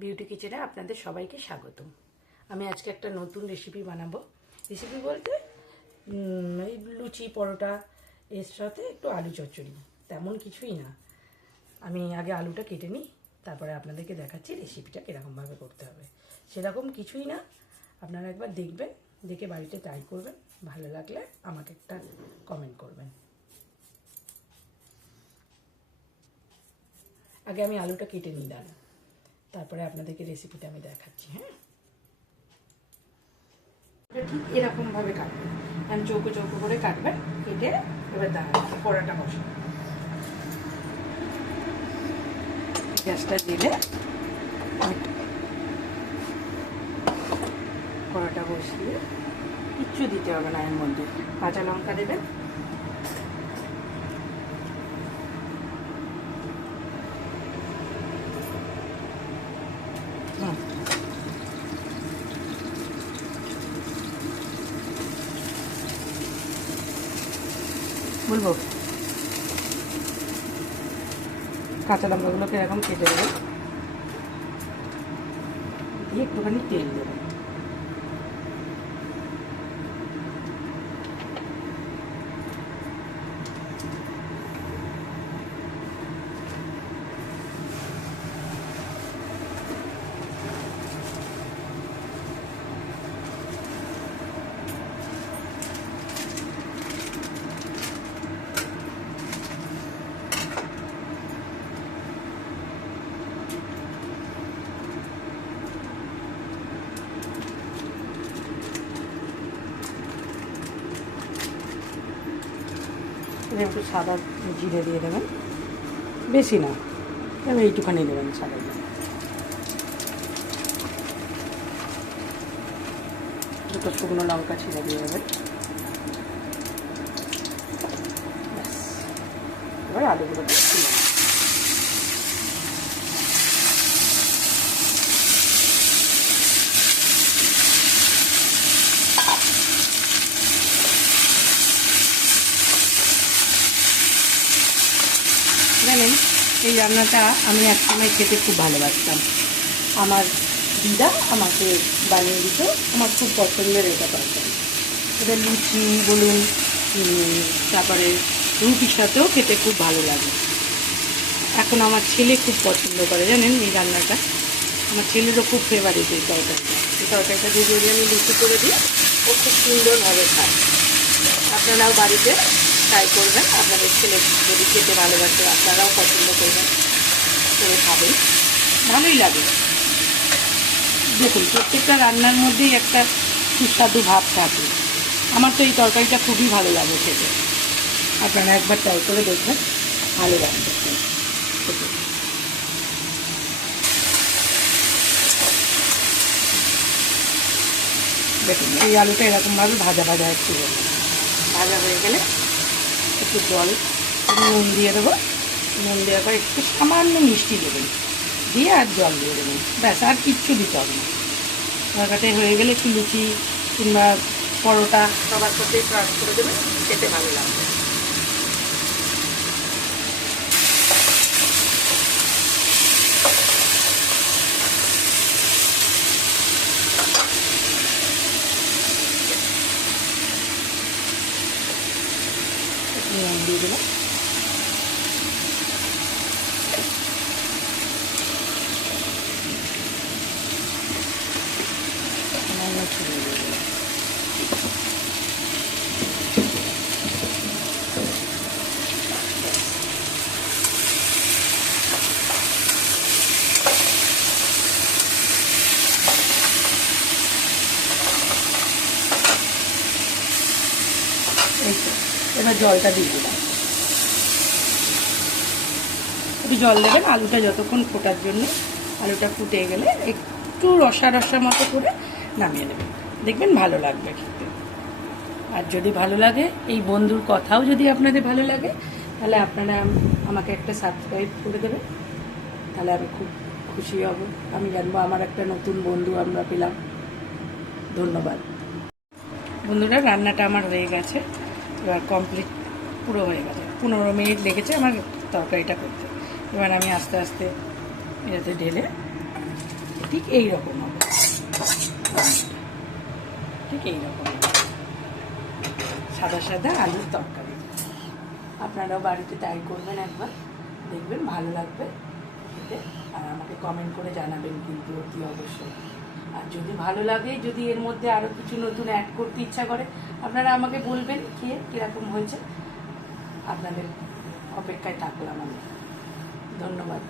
Beauty কিচেনে আপনাদের সবাইকে স্বাগতম। আমি আজকে একটা নতুন রেসিপি বানাবো। রেসিপি বলতে এই লুচি পরোটা এর সাথে একটু আলু চচ্চড়ি, তেমন কিছুই না। আমি আগে আলুটা কেটে নিই, তারপরে আপনাদেরকে দেখাচ্ছি রেসিপিটা কীরকমভাবে করতে হবে। সেরকম কিছুই না, আপনারা একবার দেখবেন, দেখে বাড়িতে ট্রাই করবেন, ভালো লাগলে আমাকে একটা কমেন্ট করবেন। আগে আমি আলুটা কেটে নিই দাঁড়ান, তারপরে আপনাদেরকে রেসিপিটা আমি দেখাচ্ছি। হ্যাঁ, ঠিক এরকমভাবে কাটবেন, আমি চৌকো চৌকো করে কাটবেন, কেটে এবার দাঁড়ান কড়াটা বসান। গ্যাসটা দিলে কড়াটা বসিয়ে কিচ্ছু দিতে হবে না, এর মধ্যে কাঁচা লঙ্কা দেবেন, বলবো কাঁচা লঙ্কাগুলোকে এরকম কেটে দেবেন, দিয়ে একটুখানি তেল দেবেন। একটু সাদা জিরে দিয়ে দেবেন, বেশি না, এবার এইটুখানি দেবেন সাদা জিরে। দুটো শুকনো লঙ্কা ছিঁড়ে দিয়ে দেবেন। এবার আলুগুলো তুলে জানেন, এই রান্নাটা আমি একসময় খেতে খুব ভালোবাসতাম। আমার দিদা আমাকে বানিয়ে দিত, আমার খুব পছন্দের এটা তরকারি। এটা লুচি বলুন, তারপরে রুটির সাথেও খেতে খুব ভালো লাগে। এখন আমার ছেলে খুব পছন্দ করে, জানেন এই রান্নাটা। আমার ছেলেরও খুব ফেভারিট এই তরকারিটা। এই তরকারিটা যদি আমি লুচি করে দিই, ও খুব সুন্দরভাবে খায়। আপনারাও বাড়িতে ট্রাই করবেন, আপনাদের ছেলে যদি খেতে ভালোবাসে আপনারাও পছন্দ করবেন, করে খাবেন, ভালোই লাগে। দেখুন, প্রত্যেকটা রান্নার মধ্যেই একটা সুস্বাদু ভাব থাকে। আমার তো এই তরকারিটা খুবই ভালো লাগে খেতে। আপনারা একবার ট্রাই করে দেখবেন, ভালো লাগবে খেতে। দেখুন, এই আলুটা এরকমভাবে ভাজা ভাজা একটু ভাজা হয়ে গেলে একটু জল, নুন দিয়ে দেবো। নুন দেওয়ার পর একটু সামান্য মিষ্টি দেবেন, দিয়ে আর জল দিয়ে দেবেন, ব্যাস, আর কিচ্ছু দিতে হবে না। তরকারিটা হয়ে গেলে একটু লুচি কিংবা পরোটা সবার সাথে ট্রাই করে দেবেন, খেতে ভালো লাগবে। নুন দিয়ে দিলাম, ছড়িয়ে দিয়ে দিলাম। এই তো, এবার জলটা দিয়ে দিলাম। একটু জল দেবেন আলুটা যতক্ষণ ফোটার জন্য। আলুটা ফুটে গেলে একটু রসা রসা মতো করে নামিয়ে দেবেন, দেখবেন ভালো লাগবে খেতে। আর যদি ভালো লাগে, এই বন্ধুর কথাও যদি আপনাদের ভালো লাগে, তাহলে আপনারা আমাকে একটা সাবস্ক্রাইব করে দেবেন, তাহলে আমি খুব খুশি হব। আমি জানবো আমার একটা নতুন বন্ধু আমরা পেলাম। ধন্যবাদ বন্ধুরা। রান্নাটা আমার হয়ে গেছে, এবার কমপ্লিট পুরো হয়ে গেছে। 15 মিনিট লেগেছে আমার তরকারিটা করতে। এবার আমি আস্তে আস্তে এটাতে ঢেলে ঠিক এই রকম হবে, ঠিক এই রকম সাদা সাদা আলুর তরকারি। আপনারাও বাড়িতে ট্রাই করবেন একবার, দেখবেন ভালো লাগবে খেতে, আর আমাকে কমেন্ট করে জানাবেন কিন্তু অতি অবশ্যই। আর যদি ভালো লাগে, যদি এর মধ্যে আরও কিছু নতুন অ্যাড করতে ইচ্ছা করে, আপনারা আমাকে বলবেন খেয়ে কীরকম হয়েছে। আপনাদের অপেক্ষায় থাকলাম আমি। ধন্যবাদ।